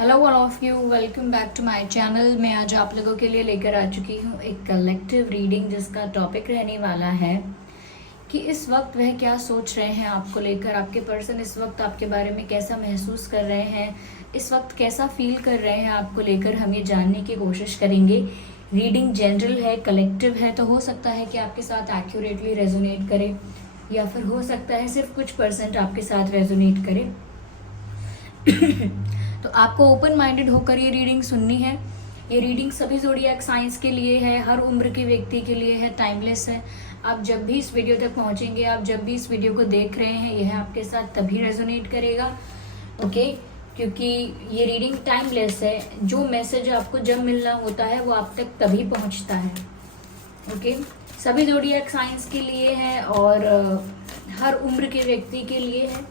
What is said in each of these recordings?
Hello all of you, welcome back to my channel. मैं आज आप लोगों के लिए लेकर आ चुकी हूँ एक कलेक्टिव रीडिंग जिसका टॉपिक रहने वाला है कि इस वक्त वह क्या सोच रहे हैं आपको लेकर। आपके पर्सन इस वक्त आपके बारे में कैसा महसूस कर रहे हैं, इस वक्त कैसा फील कर रहे हैं आपको लेकर, हम ये जानने की कोशिश करेंगे। रीडिंग जनरल है, कलेक्टिव है, तो हो सकता है कि आपके साथ एक्यूरेटली रेजोनेट करे या फिर हो सकता है सिर्फ कुछ परसेंट आपके साथ रेजोनेट करे। तो आपको ओपन माइंडेड होकर ये रीडिंग सुननी है। ये रीडिंग सभी ज़ोडिएक साइंस के लिए है, हर उम्र के व्यक्ति के लिए है, टाइमलेस है। आप जब भी इस वीडियो तक पहुंचेंगे, आप जब भी इस वीडियो को देख रहे हैं, यह आपके साथ तभी रेजोनेट करेगा, ओके? क्योंकि ये रीडिंग टाइमलेस है। जो मैसेज आपको जब मिलना होता है वो आप तक तभी पहुंचता है, ओके? सभी ज़ोडिएक साइंस के लिए है और हर उम्र के व्यक्ति के लिए है।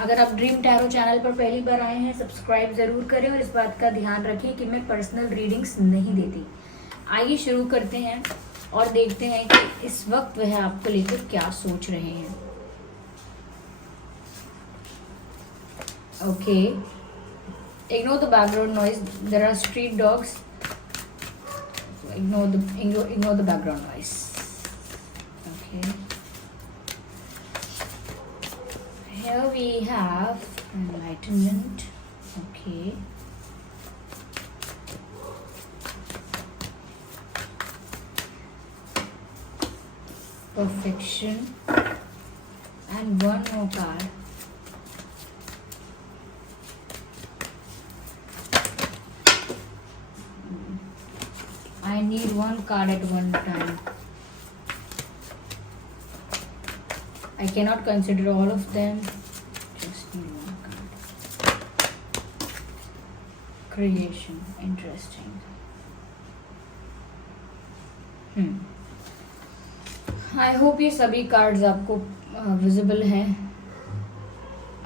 अगर आप ड्रीम टैरो चैनल पर पहली बार आए हैं, सब्सक्राइब ज़रूर करें और इस बात का ध्यान रखें कि मैं पर्सनल रीडिंग्स नहीं देती। आइए शुरू करते हैं और देखते हैं कि इस वक्त वह आपको लेकर क्या सोच रहे हैं। Okay, ignore the background noise, there are street dogs, ignore the background noise, okay. Here we have enlightenment, okay. Perfection and one more card. I need one card at one time. I cannot consider all of them. Just need one card. Creation, interesting. I hope ये सभी cards आपको visible हैं।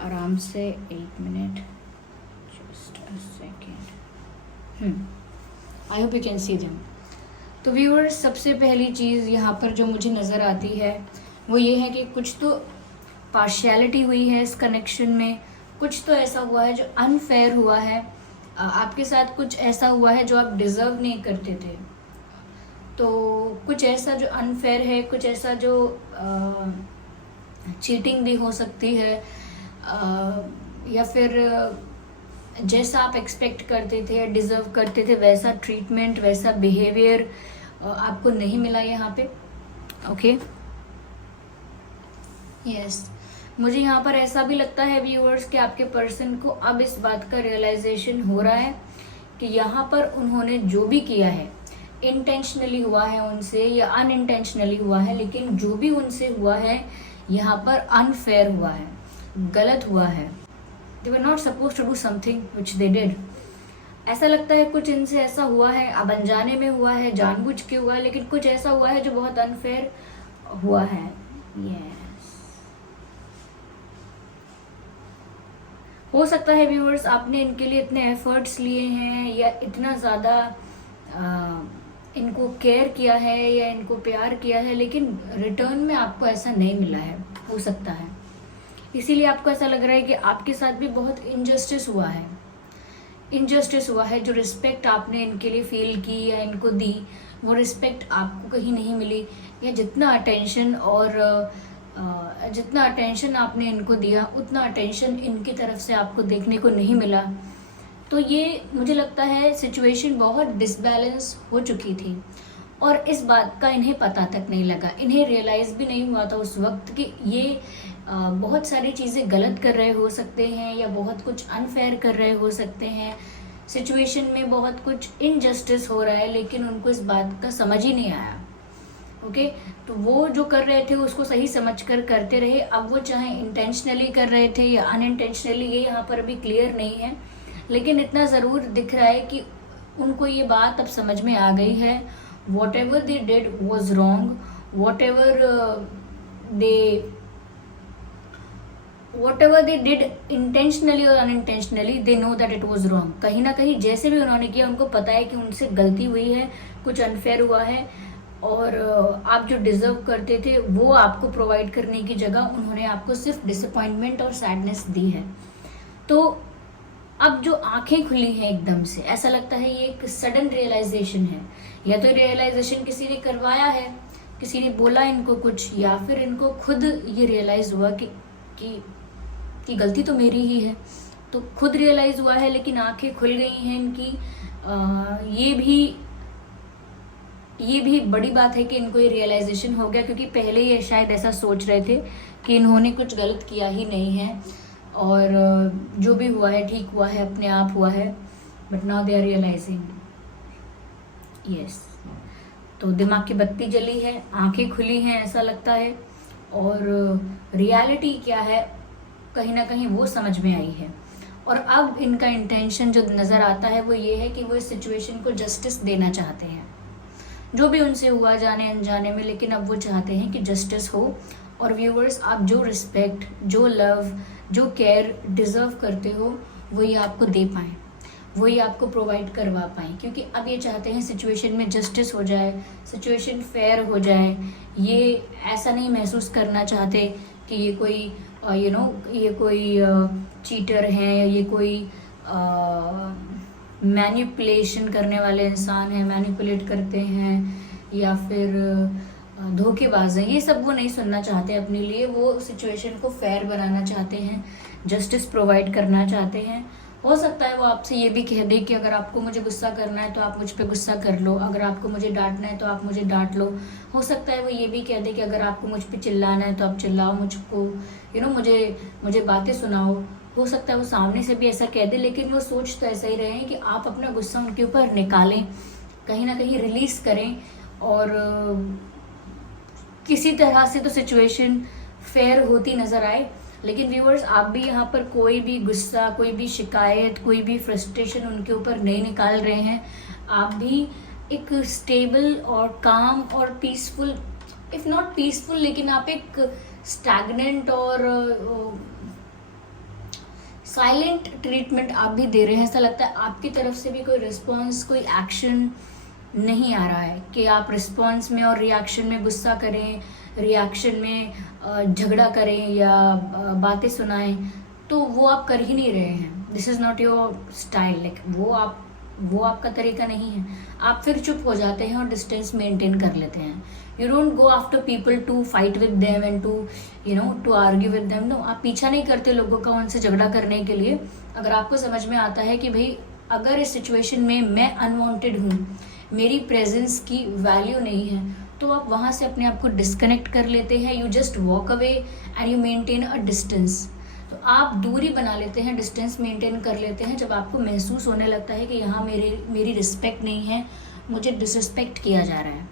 आराम से 1 minute, just a second. I hope you can see them. तो viewers, सबसे पहली चीज़ यहाँ पर जो मुझे नज़र आती है वो ये है कि कुछ तो पार्शियलिटी हुई है इस कनेक्शन में। कुछ तो ऐसा हुआ है जो अनफेयर हुआ है आपके साथ, कुछ ऐसा हुआ है जो आप डिज़र्व नहीं करते थे। तो कुछ ऐसा जो अनफेयर है, कुछ ऐसा जो चीटिंग भी हो सकती है, या फिर जैसा आप एक्सपेक्ट करते थे, डिज़र्व करते थे, वैसा ट्रीटमेंट, वैसा बिहेवियर आपको नहीं मिला यहाँ पे, ओके? यस, मुझे यहाँ पर ऐसा भी लगता है व्यूअर्स कि आपके पर्सन को अब इस बात का रियलाइजेशन हो रहा है कि यहाँ पर उन्होंने जो भी किया है, इंटेंशनली हुआ है उनसे या अनइंटेंशनली हुआ है, लेकिन जो भी उनसे हुआ है यहाँ पर अनफेयर हुआ है, गलत हुआ है। They were not suppose to do something which they did. ऐसा लगता है कुछ इनसे ऐसा हुआ है, अब अनजाने में हुआ है, जानबूझ के हुआ है, लेकिन कुछ ऐसा हुआ है जो बहुत अनफेयर हुआ है। यस, हो सकता है व्यूअर्स आपने इनके लिए इतने एफर्ट्स लिए हैं या इतना ज़्यादा इनको केयर किया है या इनको प्यार किया है, लेकिन रिटर्न में आपको ऐसा नहीं मिला है, हो सकता है। इसीलिए आपको ऐसा लग रहा है कि आपके साथ भी बहुत इनजस्टिस हुआ है। इनजस्टिस हुआ है, जो रिस्पेक्ट आपने इनके लिए फील की या इनको दी, वो रिस्पेक्ट आपको कहीं नहीं मिली, या जितना अटेंशन आपने इनको दिया उतना अटेंशन इनकी तरफ से आपको देखने को नहीं मिला। तो ये मुझे लगता है सिचुएशन बहुत डिसबैलेंस हो चुकी थी और इस बात का इन्हें पता तक नहीं लगा, इन्हें रियलाइज़ भी नहीं हुआ था उस वक्त कि ये बहुत सारी चीज़ें गलत कर रहे हो सकते हैं या बहुत कुछ अनफेयर कर रहे हो सकते हैं। सिचुएशन में बहुत कुछ इनजस्टिस हो रहा है, लेकिन उनको इस बात का समझ ही नहीं आया, ओके? तो वो जो कर रहे थे उसको सही समझकर करते रहे। अब वो चाहे इंटेंशनली कर रहे थे या अनइंटेंशनली, ये यहाँ पर अभी क्लियर नहीं है, लेकिन इतना ज़रूर दिख रहा है कि उनको ये बात अब समझ में आ गई है। Whatever they did was wrong, whatever they did intentionally और unintentionally, they know that it was wrong. कहीं ना कहीं जैसे भी उन्होंने किया, उनको पता है कि उनसे गलती हुई है, कुछ अनफेयर हुआ है, और आप जो डिजर्व करते थे वो आपको प्रोवाइड करने की जगह उन्होंने आपको सिर्फ डिसअपॉइंटमेंट और सैडनेस दी है। तो अब जो आंखें खुली हैं एकदम से, ऐसा लगता है ये एक सडन रियलाइजेशन है, या तो रियलाइजेशन किसी ने करवाया है, किसी ने बोला इनको कुछ, या फिर इनको खुद ये रियलाइज हुआ कि कि गलती तो मेरी ही है। तो खुद रियलाइज हुआ है, लेकिन आंखें खुल गई हैं इनकी। ये भी बड़ी बात है कि इनको ये रियलाइजेशन हो गया, क्योंकि पहले ये शायद ऐसा सोच रहे थे कि इन्होंने कुछ गलत किया ही नहीं है, और जो भी हुआ है ठीक हुआ है, अपने आप हुआ है। But now they are realising, yes. तो दिमाग की बत्ती जली है, आंखें खुली हैं ऐसा लगता है, और रियलिटी क्या है कहीं ना कहीं वो समझ में आई है। और अब इनका इंटेंशन जो नज़र आता है वो ये है कि वो इस सिचुएशन को जस्टिस देना चाहते हैं, जो भी उनसे हुआ जाने अनजाने में, लेकिन अब वो चाहते हैं कि जस्टिस हो। और व्यूअर्स, आप जो रिस्पेक्ट, जो लव, जो केयर डिज़र्व करते हो वो ये आपको दे पाएँ, वो ये आपको प्रोवाइड करवा पाएँ, क्योंकि अब ये चाहते हैं सिचुएशन में जस्टिस हो जाए, सिचुएशन फेयर हो जाए। ये ऐसा नहीं महसूस करना चाहते कि ये कोई ये कोई चीटर है, या ये कोई मैनिपुलेशन करने वाले इंसान हैं, मैनिपुलेट करते हैं, या फिर धोखेबाज हैं। ये सब वो नहीं सुनना चाहते अपने लिए। वो सिचुएशन को फेयर बनाना चाहते हैं, जस्टिस प्रोवाइड करना चाहते हैं। हो सकता है वो आपसे ये भी कह दे कि अगर आपको मुझे गुस्सा करना है तो आप मुझ पे गुस्सा कर लो, अगर आपको मुझे डांटना है तो आप मुझे डांट लो। हो सकता है वो ये भी कह दे कि अगर आपको मुझ पे चिल्लाना है तो आप चिल्लाओ, मुझको मुझे बातें सुनाओ। हो सकता है वो सामने से भी ऐसा कह दे, लेकिन वो सोच तो ऐसा ही रहे कि आप अपना गुस्सा उनके ऊपर निकालें, कहीं ना कहीं रिलीज करें, और किसी तरह से तो सिचुएशन फेयर होती नजर आए। लेकिन व्यूअर्स, आप भी यहाँ पर कोई भी गुस्सा, कोई भी शिकायत, कोई भी फ्रस्ट्रेशन उनके ऊपर नहीं निकाल रहे हैं। आप भी एक स्टेबल और काम और पीसफुल, इफ नॉट पीसफुल, लेकिन आप एक स्टैग्नेंट और साइलेंट ट्रीटमेंट आप भी दे रहे हैं। ऐसा लगता है आपकी तरफ से भी कोई रिस्पॉन्स, कोई एक्शन नहीं आ रहा है कि आप रिस्पॉन्स में और रिएक्शन में गुस्सा करें, रिएक्शन में झगड़ा करें या बातें सुनाएं, तो वो आप कर ही नहीं रहे हैं। This is not your style, like वो आपका तरीका नहीं है। आप फिर चुप हो जाते हैं और डिस्टेंस मेंटेन कर लेते हैं। You don't go after people to fight with them and to argue with them. No, आप पीछा नहीं करते लोगों का उनसे झगड़ा करने के लिए। अगर आपको समझ में आता है कि भाई अगर इस सिचुएशन में मैं अनवांटेड हूँ, मेरी प्रेजेंस की वैल्यू नहीं है, तो आप वहाँ से अपने आप को डिस्कनेक्ट कर लेते हैं। You just walk away and you maintain a distance. तो आप दूरी बना लेते हैं, डिस्टेंस मेंटेन कर लेते हैं, जब आपको महसूस होने लगता है कि यहाँ मेरी रिस्पेक्ट नहीं है, मुझे डिसरिस्पेक्ट किया जा रहा है।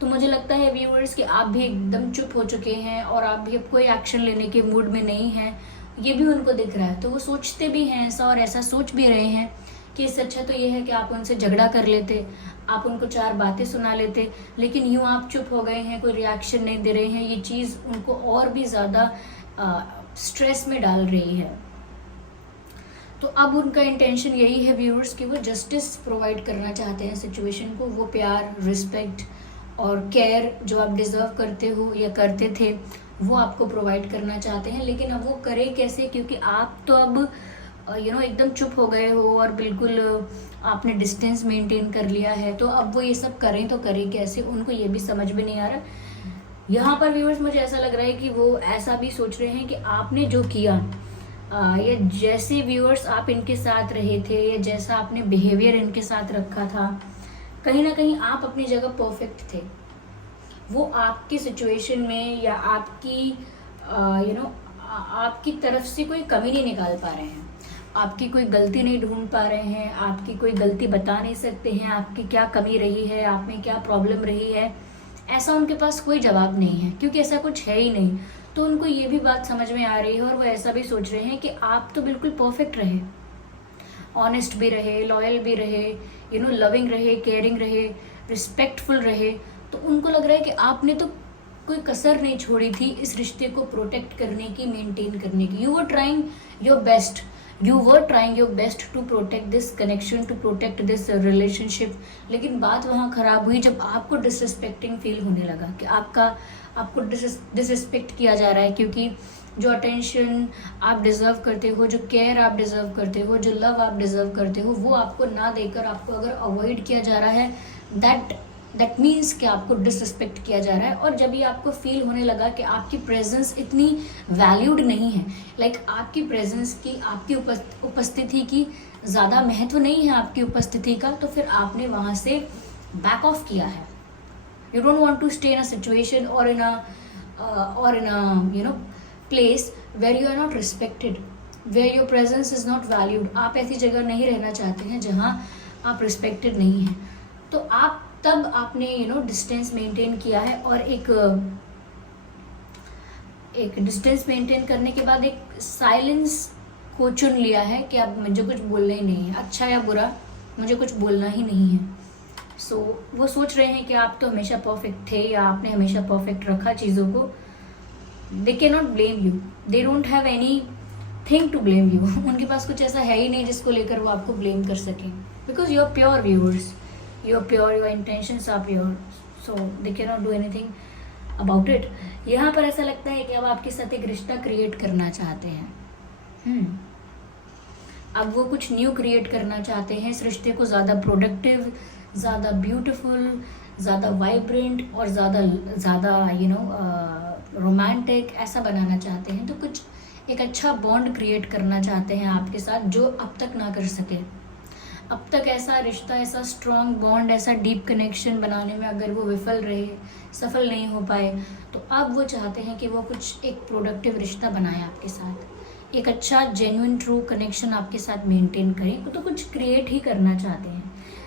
तो मुझे लगता है व्यूअर्स कि आप भी एकदम चुप हो चुके हैं और आप भी अब कोई एक्शन लेने के मूड में नहीं हैं, ये भी उनको दिख रहा है। तो वो सोचते भी हैं ऐसा, और ऐसा सोच भी रहे हैं कि इससे अच्छा तो ये है कि आप उनसे झगड़ा कर लेते, आप उनको 4 बातें सुना लेते, लेकिन यूँ आप चुप हो गए हैं, कोई रिएक्शन नहीं दे रहे हैं। ये चीज़ उनको और भी ज़्यादा स्ट्रेस में डाल रही है। तो अब उनका इंटेंशन यही है व्यूअर्स कि वो जस्टिस प्रोवाइड करना चाहते हैं सिचुएशन को। वो प्यार, रिस्पेक्ट और केयर जो आप डिज़र्व करते हो या करते थे, वो आपको प्रोवाइड करना चाहते हैं। लेकिन अब वो करें कैसे, क्योंकि आप तो अब एकदम चुप हो गए हो और बिल्कुल आपने डिस्टेंस मेंटेन कर लिया है। तो अब वो ये सब करें तो करें कैसे, उनको ये भी समझ में नहीं आ रहा। यहाँ पर व्यूअर्स मुझे ऐसा लग रहा है कि वो ऐसा भी सोच रहे हैं कि आपने जो किया, या जैसे व्यूअर्स आप इनके साथ रहे थे, या जैसा आपने बिहेवियर इनके साथ रखा था, कहीं ना कहीं आप अपनी जगह परफेक्ट थे। वो आपकी सिचुएशन में या आपकी आपकी तरफ से कोई कमी नहीं निकाल पा रहे हैं, आपकी कोई गलती नहीं ढूंढ पा रहे हैं, आपकी कोई गलती बता नहीं सकते हैं, आपकी क्या कमी रही है, आप में क्या प्रॉब्लम रही है, ऐसा उनके पास कोई जवाब नहीं है, क्योंकि ऐसा कुछ है ही नहीं। तो उनको ये भी बात समझ में आ रही है, और वो ऐसा भी सोच रहे हैं कि आप तो बिल्कुल परफेक्ट रहे, ऑनेस्ट भी रहे, लॉयल भी रहे, लविंग रहे, केयरिंग रहे, रिस्पेक्टफुल रहे। तो उनको लग रहा है कि आपने तो कोई कसर नहीं छोड़ी थी इस रिश्ते को प्रोटेक्ट करने की, मेंटेन करने की। You were trying your best to protect this connection, to protect this relationship. लेकिन बात वहाँ खराब हुई जब आपको डिसरिस्पेक्टिंग फील होने लगा कि आपको डिसरिस्पेक्ट किया जा रहा है, क्योंकि जो अटेंशन आप डिज़र्व करते हो, जो केयर आप डिज़र्व करते हो, जो लव आप डिज़र्व करते हो, वो आपको ना देकर आपको अगर अवॉइड किया जा रहा है, दैट मीन्स कि आपको डिसरिस्पेक्ट किया जा रहा है। और जब ये आपको फील होने लगा कि आपकी प्रेजेंस इतनी वैल्यूड नहीं है, आपकी प्रेजेंस की, आपकी उपस्थिति की ज़्यादा महत्व नहीं है आपकी उपस्थिति का, तो फिर आपने वहाँ से बैक ऑफ किया है। You don't want to stay in a situation or in a place where you are not respected, where your presence is not valued. आप ऐसी जगह नहीं रहना चाहते हैं जहाँ आप रिस्पेक्टेड नहीं हैं। तो तब आपने डिस्टेंस मेंटेन किया है, और एक डिस्टेंस मेंटेन करने के बाद एक साइलेंस को चुन लिया है कि अब मुझे कुछ बोलना ही नहीं है, अच्छा या बुरा मुझे कुछ बोलना ही नहीं है। वो सोच रहे हैं कि आप तो हमेशा परफेक्ट थे, या आपने हमेशा परफेक्ट रखा चीज़ों को। They can not blame you, they don't have anything to blame you. उनके पास कुछ ऐसा है ही नहीं जिसको लेकर वो आपको ब्लेम कर सकें, because you are pure viewers, you are pure, your intentions are pure, so they can not do anything about it. यहाँ पर ऐसा लगता है कि अब आपके साथ एक रिश्ता क्रिएट करना चाहते हैं। अब वो कुछ न्यू क्रिएट करना चाहते हैं, इस रिश्ते को ज़्यादा प्रोडक्टिव, ज़्यादा ब्यूटीफुल, ज़्यादा वाइब्रेंट और ज़्यादा रोमांटिक ऐसा बनाना चाहते हैं। तो कुछ एक अच्छा बॉन्ड क्रिएट करना चाहते हैं आपके साथ, जो अब तक ना कर सके। अब तक ऐसा रिश्ता, ऐसा स्ट्रॉन्ग बॉन्ड, ऐसा डीप कनेक्शन बनाने में अगर वो सफल नहीं हो पाए, तो अब वो चाहते हैं कि वो कुछ एक प्रोडक्टिव रिश्ता बनाए आपके साथ, एक अच्छा जेन्युइन ट्रू कनेक्शन आपके साथ मेंटेन करें। तो कुछ क्रिएट ही करना चाहते हैं,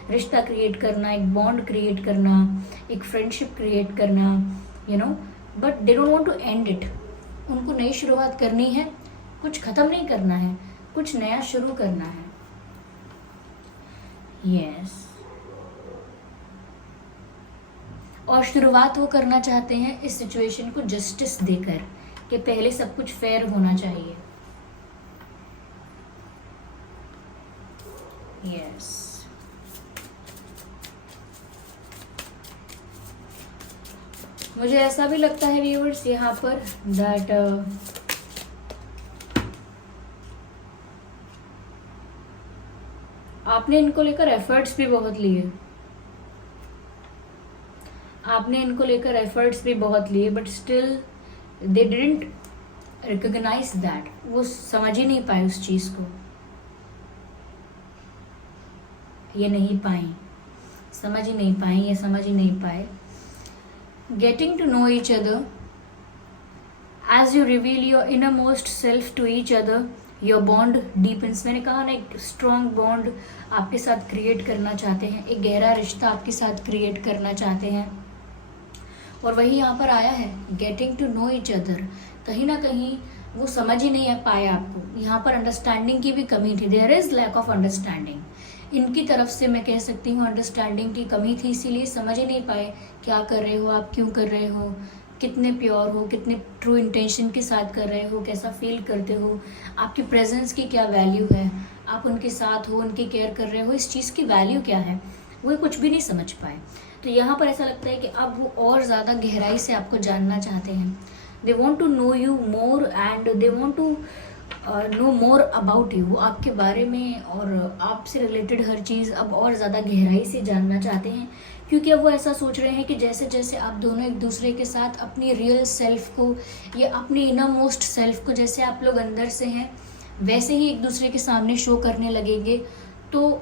रिश्ता क्रिएट करना, एक बॉन्ड क्रिएट करना, एक फ्रेंडशिप क्रिएट करना, but they don't want to end it. उनको नई शुरुआत करनी है, कुछ ख़त्म नहीं करना है, कुछ नया शुरू करना है। यस और शुरुआत वो करना चाहते हैं इस सिचुएशन को जस्टिस देकर, कि पहले सब कुछ फेयर होना चाहिए। यस मुझे ऐसा भी लगता है व्यूअर्स यहाँ पर दैट आपने इनको लेकर एफर्ट्स भी बहुत लिए, but still they didn't recognise that. वो समझ ही नहीं पाए उस चीज़ को, ये समझ ही नहीं पाए। Getting to know each other, as you reveal your innermost self to each other, your bond deepens। मैंने कहा ना, एक strong bond आपके साथ क्रिएट करना चाहते हैं, एक गहरा रिश्ता आपके साथ क्रिएट करना चाहते हैं, और वही यहाँ पर आया है, getting to know each other। कहीं ना कहीं वो समझ ही नहीं पाए आपको, यहाँ पर अंडरस्टैंडिंग की भी कमी थी। There is lack of understanding, इनकी तरफ से मैं कह सकती हूँ अंडरस्टैंडिंग की कमी थी, इसीलिए समझ ही नहीं पाए क्या कर रहे हो आप, क्यों कर रहे हो, कितने प्योर हो, कितने ट्रू इंटेंशन के साथ कर रहे हो, कैसा फील करते हो, आपकी प्रेजेंस की क्या वैल्यू है, आप उनके साथ हो, उनकी केयर कर रहे हो, इस चीज़ की वैल्यू क्या है, वो कुछ भी नहीं समझ पाए। तो यहाँ पर ऐसा लगता है कि अब वो और ज़्यादा गहराई से आपको जानना चाहते हैं। They want to know you more and they want to know more about you. वो आपके बारे में और आपसे रिलेटेड हर चीज़ अब और ज़्यादा गहराई से जानना चाहते हैं, क्योंकि अब वो ऐसा सोच रहे हैं कि जैसे जैसे आप दोनों एक दूसरे के साथ अपनी रियल सेल्फ को या अपनी इनर मोस्ट सेल्फ को जैसे आप लोग अंदर से हैं वैसे ही एक दूसरे के सामने शो करने लगेंगे, तो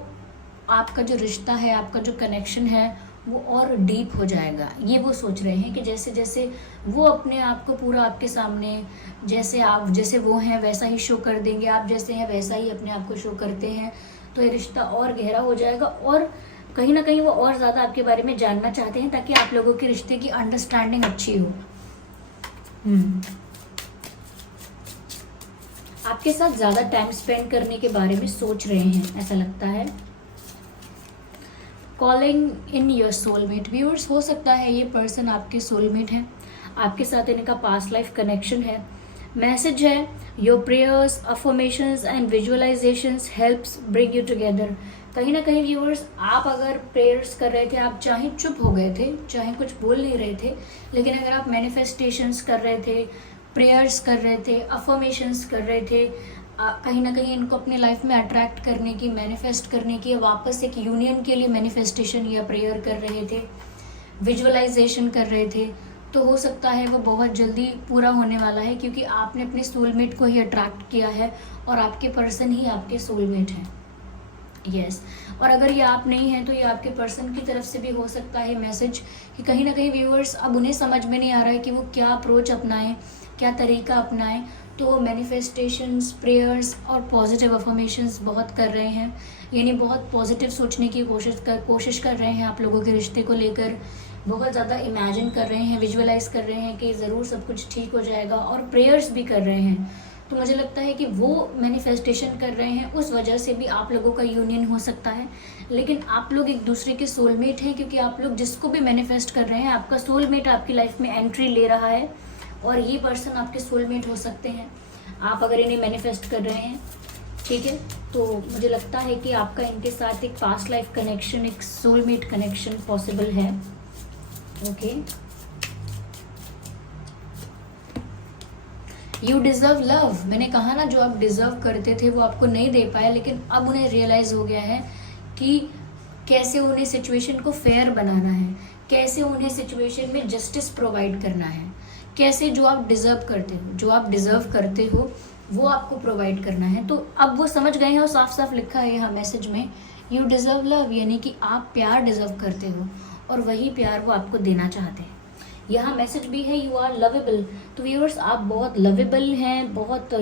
आपका जो रिश्ता है, आपका जो कनेक्शन है वो और डीप हो जाएगा। ये वो सोच रहे हैं कि जैसे जैसे वो अपने आप को पूरा आपके सामने जैसे वो हैं वैसा ही शो कर देंगे, आप जैसे हैं वैसा ही अपने आप को शो करते हैं, तो ये रिश्ता और गहरा हो जाएगा और कहीं ना कहीं वो और ज़्यादा आपके बारे में जानना चाहते हैं ताकि आप लोगों के रिश्ते की अंडरस्टैंडिंग अच्छी हो। आपके साथ ज़्यादा टाइम स्पेंड करने के बारे में सोच रहे हैं, ऐसा लगता है। Calling in your soulmate viewers, हो सकता है ये पर्सन आपके सोलमेट हैं, आपके साथ इनका पास्ट लाइफ कनेक्शन है। मैसेज है, your prayers, affirmations and visualisations helps bring you together. कहीं ना कहीं व्यूअर्स, आप अगर प्रेयर्स कर रहे थे, आप चाहे चुप हो गए थे, चाहे कुछ बोल नहीं रहे थे, लेकिन अगर आप मैनिफेस्टेशंस कर रहे थे, प्रेयर्स कर रहे थे, अफर्मेशंस कर रहे थे, कहीं ना कहीं इनको अपने लाइफ में अट्रैक्ट करने की, मैनिफेस्ट करने की, वापस एक यूनियन के लिए मैनिफेस्टेशन या प्रेयर कर रहे थे, विजुअलाइजेशन कर रहे थे, तो हो सकता है वो बहुत जल्दी पूरा होने वाला है, क्योंकि आपने अपने सोलमेट को ही अट्रैक्ट किया है और आपके पर्सन ही आपके सोलमेट हैं। यस और अगर ये आप नहीं हैं तो ये आपके पर्सन की तरफ से भी हो सकता है मैसेज कि कहीं ना कहीं व्यूअर्स अब उन्हें समझ में नहीं आ रहा है कि वो क्या अप्रोच अपनाएं, क्या तरीका अपनाएं, तो मैनिफेस्टेशंस, प्रेयर्स और पॉजिटिव अफर्मेशंस बहुत कर रहे हैं, यानी बहुत पॉजिटिव सोचने की कोशिश कर रहे हैं आप लोगों के रिश्ते को लेकर, बहुत ज़्यादा इमेजिन कर रहे हैं, विजुअलाइज कर रहे हैं कि ज़रूर सब कुछ ठीक हो जाएगा, और प्रेयर्स भी कर रहे हैं। तो मुझे लगता है कि वो मैनिफेस्टेशन कर रहे हैं, उस वजह से भी आप लोगों का यूनियन हो सकता है। लेकिन आप लोग एक दूसरे के सोलमेट हैं, क्योंकि आप लोग जिसको भी मैनिफेस्ट कर रहे हैं, आपका सोलमेट आपकी लाइफ में एंट्री ले रहा है, और ये पर्सन आपके सोलमेट हो सकते हैं आप अगर इन्हें मैनिफेस्ट कर रहे हैं। ठीक है, तो मुझे लगता है कि आपका इनके साथ एक पास्ट लाइफ कनेक्शन, एक सोलमेट कनेक्शन पॉसिबल है। Okay, you deserve love. मैंने कहा ना, जो आप डिज़र्व करते थे वो आपको नहीं दे पाए, लेकिन अब उन्हें रियलाइज़ हो गया है कि कैसे उन्हें सिचुएशन को फेयर बनाना है, कैसे उन्हें सिचुएशन में जस्टिस प्रोवाइड करना है, कैसे जो आप डिज़र्व करते हो वो आपको प्रोवाइड करना है। तो अब वो समझ गए हैं, और साफ साफ लिखा है यहाँ मैसेज में, यू डिज़र्व लव, यानी कि आप प्यार डिज़र्व करते हो और वही प्यार वो आपको देना चाहते हैं। यहाँ मैसेज भी है, यू आर लवेबल। तो व्यूअर्स, आप बहुत लवेबल हैं, बहुत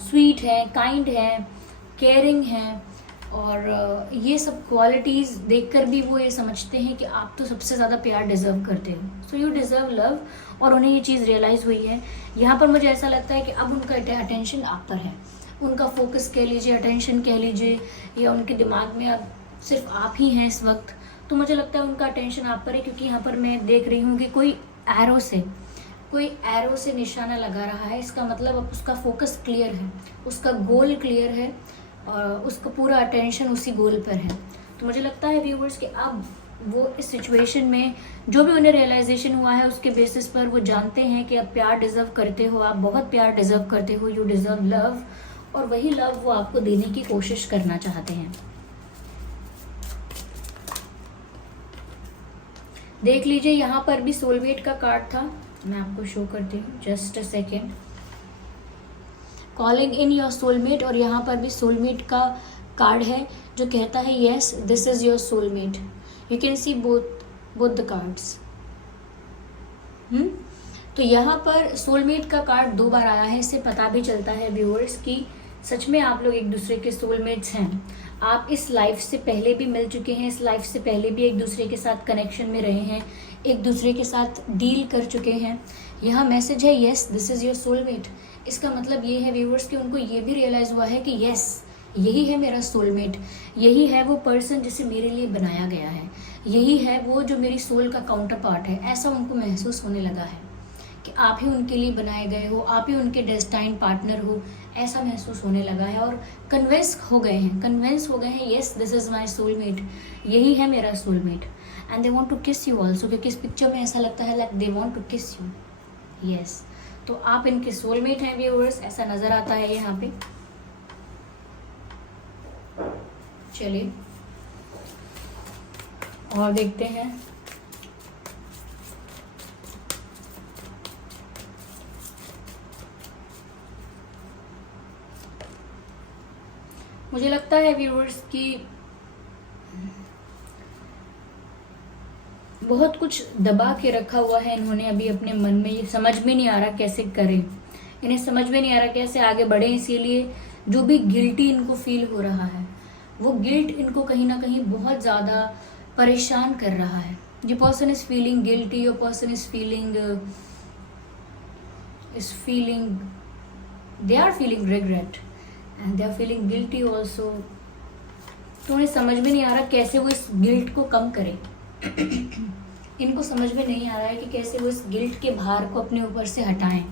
स्वीट हैं, काइंड हैं, केयरिंग हैं, और ये सब क्वालिटीज़ देखकर भी वो ये समझते हैं कि आप तो सबसे ज़्यादा प्यार डिज़र्व करते हो। सो यू डिज़र्व लव, और उन्हें ये चीज़ रियलाइज़ हुई है। यहाँ पर मुझे ऐसा लगता है कि अब उनका अटेंशन आप पर है, उनका फोकस कह लीजिए, अटेंशन कह लीजिए, या उनके दिमाग में अब सिर्फ आप ही हैं इस वक्त। तो मुझे लगता है उनका अटेंशन आप पर है, क्योंकि यहाँ पर मैं देख रही हूँ कि कोई एरो से निशाना लगा रहा है। इसका मतलब अब उसका फोकस क्लियर है, उसका गोल क्लियर है, और उसका पूरा अटेंशन उसी गोल पर है। तो मुझे लगता है व्यूवर्स कि अब वो इस सिचुएशन में जो भी उन्हें रियलाइजेशन हुआ है, उसके बेसिस पर वो जानते हैं कि आप प्यार डिज़र्व करते हो, आप बहुत प्यार डिज़र्व करते हो, यू डिज़र्व लव, और वही लव वो आपको देने की कोशिश करना चाहते हैं। देख लीजिए, यहाँ पर भी सोलमेट का कार्ड था, मैं आपको शो करती हूँ, just a second. Calling in your soulmate, और यहाँ पर भी सोलमेट का कार्ड है जो कहता है yes this is your soulmate. You can C both the cards. तो यहाँ पर सोलमेट का कार्ड 2 बार आया है, इससे पता भी चलता है व्यूअर्स कि सच में आप लोग एक दूसरे के सोलमेट्स हैं। आप इस लाइफ से पहले भी मिल चुके हैं, इस लाइफ से पहले भी एक दूसरे के साथ कनेक्शन में रहे हैं, एक दूसरे के साथ डील कर चुके हैं। यहाँ मैसेज है yes this is your soulmate. इसका मतलब ये है व्यूअर्स कि उनको ये भी रियलाइज़ हुआ है कि यस यही है मेरा सोलमेट, यही है वो पर्सन जिसे मेरे लिए बनाया गया है, यही है वो जो मेरी सोल का काउंटर पार्ट है। ऐसा उनको महसूस होने लगा है कि आप ही उनके लिए बनाए गए हो, आप ही उनके डेस्टाइन पार्टनर हो, ऐसा महसूस होने लगा है, और कन्विंस हो गए हैं yes this is my soulmate, यही है मेरा soulmate. And they want to kiss you also, क्योंकि इस पिक्चर में ऐसा लगता है like they want to kiss you. Yes, तो आप इनके सोलमेट हैं व्यूअर्स, ऐसा नज़र आता है यहाँ पे। चलिए और देखते हैं। मुझे लगता है व्यूअर्स कि बहुत कुछ दबा के रखा हुआ है इन्होंने अभी अपने मन में, ये समझ में नहीं आ रहा कैसे करें, इन्हें समझ में नहीं आ रहा कैसे आगे बढ़े। इसीलिए जो भी गिल्टी इनको फील हो रहा है, वो गिल्ट इनको कहीं ना कहीं बहुत ज़्यादा परेशान कर रहा है। ये person is feeling guilty, your person is feeling they are feeling regret and they are feeling guilty also. तो उन्हें समझ में नहीं आ रहा कैसे वो इस गिल्ट को कम करें। इनको समझ में नहीं आ रहा है कि कैसे वो इस गिल्ट के भार को अपने ऊपर से हटाएं।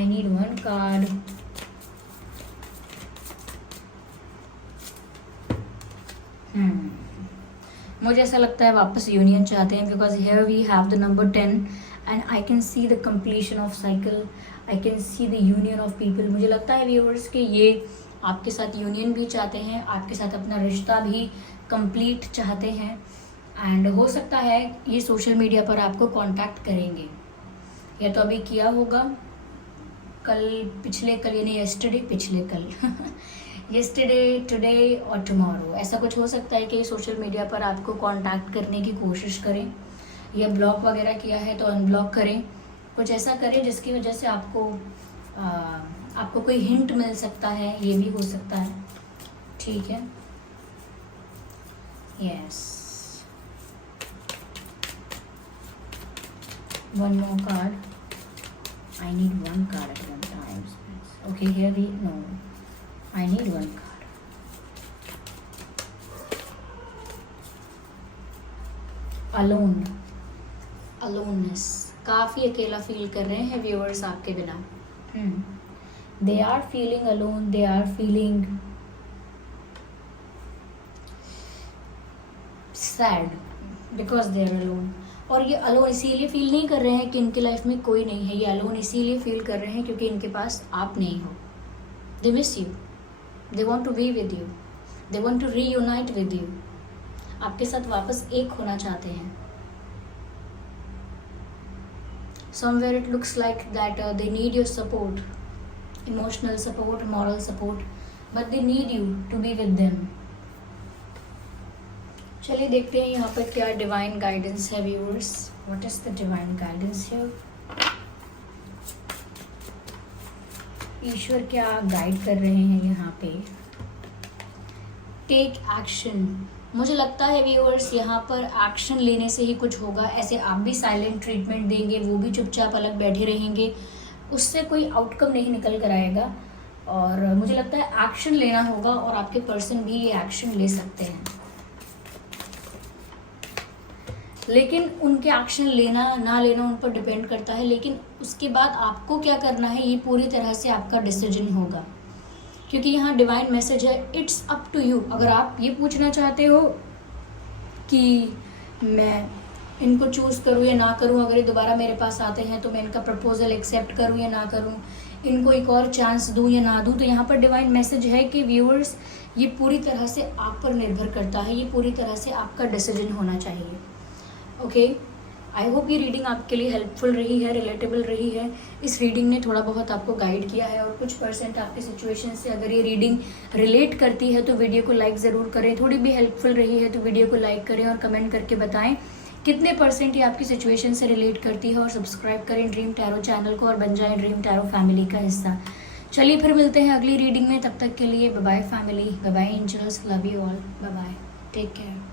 I need one card. मुझे ऐसा लगता है वापस यूनियन चाहते हैं, because here we have the number 10 and I can see the completion of cycle, I can see the union of people. मुझे लगता है व्यूअर्स कि ये आपके साथ यूनियन भी चाहते हैं, आपके साथ अपना रिश्ता भी कंप्लीट चाहते हैं, एंड हो सकता है ये सोशल मीडिया पर आपको कांटेक्ट करेंगे, या तो अभी किया होगा कल, पिछले कल, यानी येस्टरडे, पिछले कल येस्टरडे, टुडे और टुमारो, ऐसा कुछ हो सकता है कि सोशल मीडिया पर आपको कांटेक्ट करने की कोशिश करें, या ब्लॉक वगैरह किया है तो अनब्लॉक करें, कुछ ऐसा करें जिसकी वजह से आपको कोई हिंट मिल सकता है, ये भी हो सकता है। ठीक है, yes, one more card, I need one card at one time. Okay, here we no. I need one card. Alone. Aloneness. काफी अकेला फील कर रहे हैं व्यूअर्स आपके बिना। They are feeling alone. They are feeling sad because they are alone. और ये alone इसीलिए फील नहीं कर रहे हैं कि इनकी लाइफ में कोई नहीं है, ये अलोन इसीलिए फील कर रहे हैं क्योंकि इनके पास आप नहीं हो। They miss you, they want to be with you, they want to reunite with you, आपके साथ वापस एक होना चाहते हैं। Somewhere it looks like that they need your support, emotional support, moral support, but they need you to be with them. चलिए देखते हैं यहाँ पर क्या डिवाइन गाइडेंस है viewers. What is the divine guidance here? ईश्वर क्या गाइड कर रहे हैं यहाँ पे? Take action. मुझे लगता है व्यूअर्स यहाँ पर एक्शन लेने से ही कुछ होगा। ऐसे आप भी साइलेंट ट्रीटमेंट देंगे, वो भी चुपचाप अलग बैठे रहेंगे, उससे कोई आउटकम नहीं निकल कर आएगा। और मुझे लगता है एक्शन लेना होगा और आपके पर्सन भी ये एक्शन ले सकते हैं, लेकिन उनके एक्शन लेना ना लेना उन पर डिपेंड करता है। लेकिन उसके बाद आपको क्या करना है ये पूरी तरह से आपका डिसीजन होगा, क्योंकि यहाँ डिवाइन मैसेज है, इट्स अप टू यू। अगर आप ये पूछना चाहते हो कि मैं इनको चूज़ करूँ या ना करूँ, अगर ये दोबारा मेरे पास आते हैं तो मैं इनका प्रपोजल एक्सेप्ट करूँ या ना करूँ, इनको एक और चांस दूँ या ना दूँ, तो यहाँ पर डिवाइन मैसेज है कि व्यूअर्स ये पूरी तरह से आप पर निर्भर करता है, ये पूरी तरह से आपका डिसीजन होना चाहिए। ओके, आई होप ये रीडिंग आपके लिए हेल्पफुल रही है, रिलेटेबल रही है। इस रीडिंग ने थोड़ा बहुत आपको गाइड किया है और कुछ परसेंट आपकी सिचुएशन से अगर ये रीडिंग रिलेट करती है तो वीडियो को लाइक ज़रूर करें। थोड़ी भी हेल्पफुल रही है तो वीडियो को लाइक करें और कमेंट करके बताएं कितने परसेंट ये आपकी सिचुएशन से रिलेट करती है। और सब्सक्राइब करें ड्रीम टैरो चैनल को और बन जाएं ड्रीम टैरो फैमिली का हिस्सा। चलिए फिर मिलते हैं अगली रीडिंग में, तब तक के लिए bye bye family, bye bye angels, love you all, bye bye, take care.